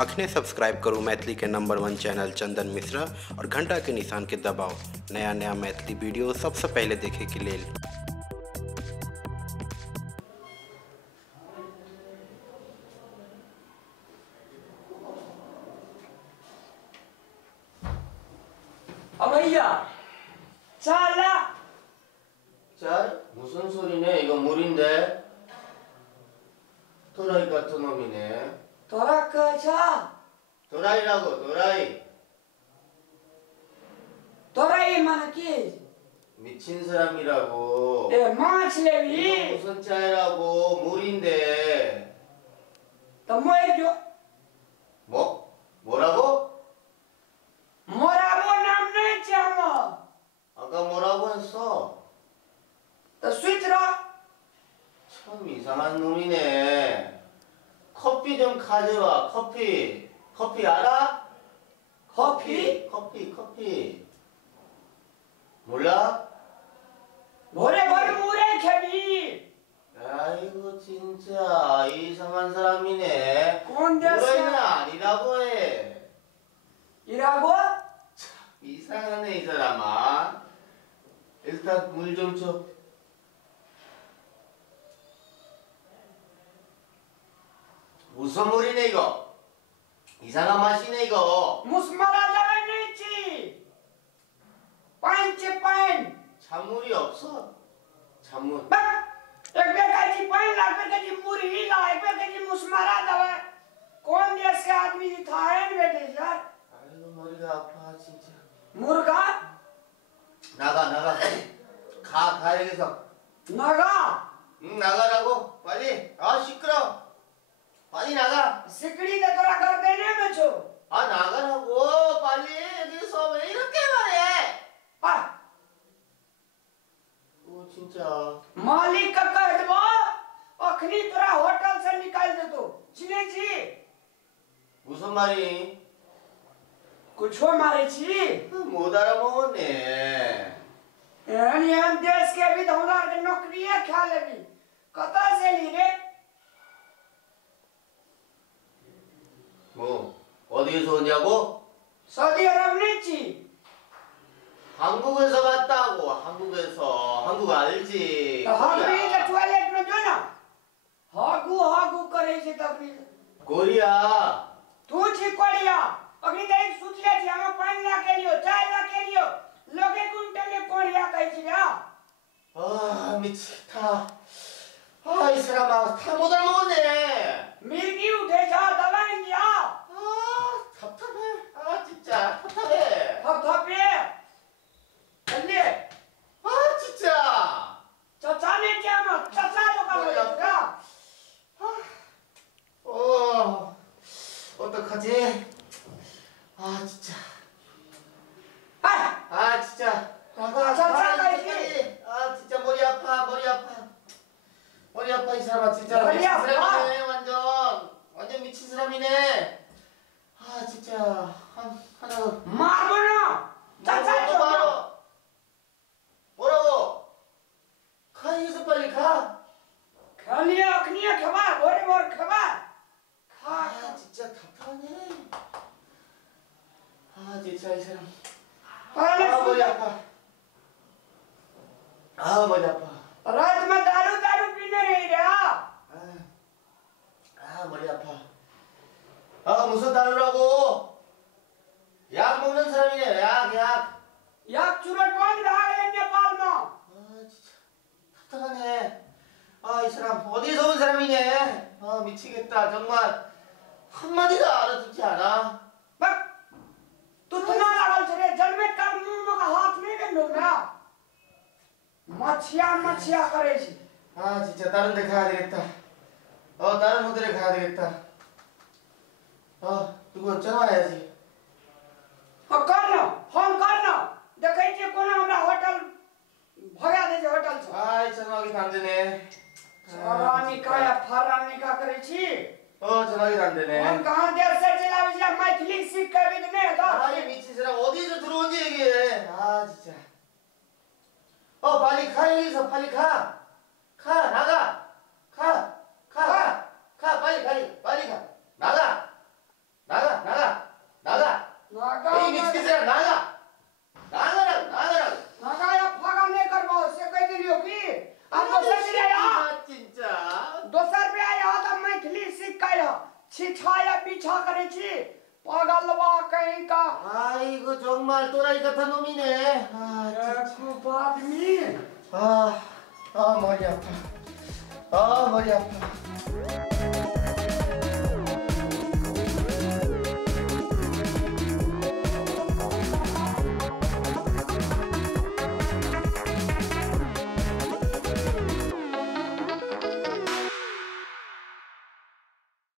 अखने सब्सक्राइब करू मैथिली के नंबर 1 चैनल चंदन मिश्रा और घंटा के निशान के दबाओ नया नया मैथिली वीडियो सबसे पहले देखे के लिए। अमैया चला 짤? 무슨 소리네? 이거 물인데? 도라이 같은 놈이네. तोरा कह 도라이라고, 도라이. तोरा ये मन की 미친 사람이라고. ए माछ 이거 लेवी 무슨 짤이라고, 물인데. तो मोर जो 뭐라고? मोराबो नाम नहीं चाहो 아까 뭐라고 했어? तो स्विच रो 참 이상한 놈이네. 커피 좀 가져와, 커피. 커피 알아? 커피. 몰라? भोरे भोर मुरे खेबी 아이고 진짜 이상한 사람이네. कौन देश 도라이는 का 아니라고 해. इरागो 이상하네 이 사람아. 일단 물 좀 줘. 무슨 물이네 이거? 이상한 맛이네 이거. मुस्मरा लगे नहीं ची पाइन 찬물이 없어. 찬물. एक बेर जी पाइन ला एक जी मुरी ला एक बेर जी मुस्मरा दवा कौन देश के आदमी था है बेटे यार 아이고 머리가 아파 진짜. मुर्गा 나가. 가 여기서. नगा 응 나가라고. 빨리. 아 시끄러. 빨리 나가. सिकड़ी तो तोरा घर देने में छो 아 나가라고. 빨리 여기서 왜 이렇게 말해? आ 오 진짜. मालिक का कह देबो अखनी तोरा होटल से निकाल देतो चिने छी 무슨 말이? कुछो मारे छी 못 알아먹었네. यानी हम देश के भी हमरा के नौकरी है खा लेबी कता से ली रे 뭐 어디에서 오냐고? सऊदी अरब नहीं छी 한국에서 왔다고. 한국에서. 한국 알지? तो हम भी के टॉयलेट में जो ना हागू करे छै तभी कोरिया. तू छी कोरिया अखनी देख सुतले छी हम पानी ला के लियो चाय ला के लियो लोगे कुंटे में कोरिया कहै छी ना 아 미치겠다. 아 이 사람아 다 못 알아먹었네. मिर्गी उठे जा दवाई दिया 아 답답해. 아 진짜 답답해. थपथपे चलिए 아 진짜. चाचा ने क्या मत चाचा लोग का बोलेगा 어떡하지? 아 진짜. आ 아 진짜. 나가. 자, 빨리. 아 진짜 머리 아파. 머리 아파 이 사람아 진짜. 머리 미친 아파? 사람이네 완전 미친 사람이네. 아 진짜. 하나 मारो ना चाचा 또 जो 말어. 뭐라고? 가 여기서 빨리 가. खालिया अखनिया खबा भोरे भोर खबा खा 아 진짜 답답하네. 아 진짜 이 사람. पहले 아 머리 सुन 아파. 아 머리 아파. रात में दारू पीने रही रहा 아 머리 아파. 아 무슨 다루라고? 약 먹는 사람이네. 약. या चुरट बंद रहा है नेपाल में 아 진짜 답답하네. 아 이 사람 어디서 온 사람이네. 아 미치겠다 정말. 한마디도 알아듣지 않아. बक तू तना लागल छे जल में कर मुंह में का हाथ नहीं के लोगना मछिया करे छी 아 진짜 다른 데 가야 되겠다. 다른 호텔에 가야 되겠다. 누구 전화해야지. करना देखे छी कोना हमरा होटल भगा दे जे होटल छ 아이 전화기도 안 되네. रानी का या फरानी का करे छी 전화기도 안 되네. हम कहां देर से चलावे छी मैथिली सीख के भी नहीं तो 이 미친 사람 어디서 들어온지 얘기해. 아 진짜. 빨리 가 여기서 빨리 가. 나가. 가 빨리 가. 나가. छिछाया पीछा करे छी पागलवा कहीं का 아이고 정말 또라이 같은 놈이네. खूब आदमी 머리 아파. 머리 아파.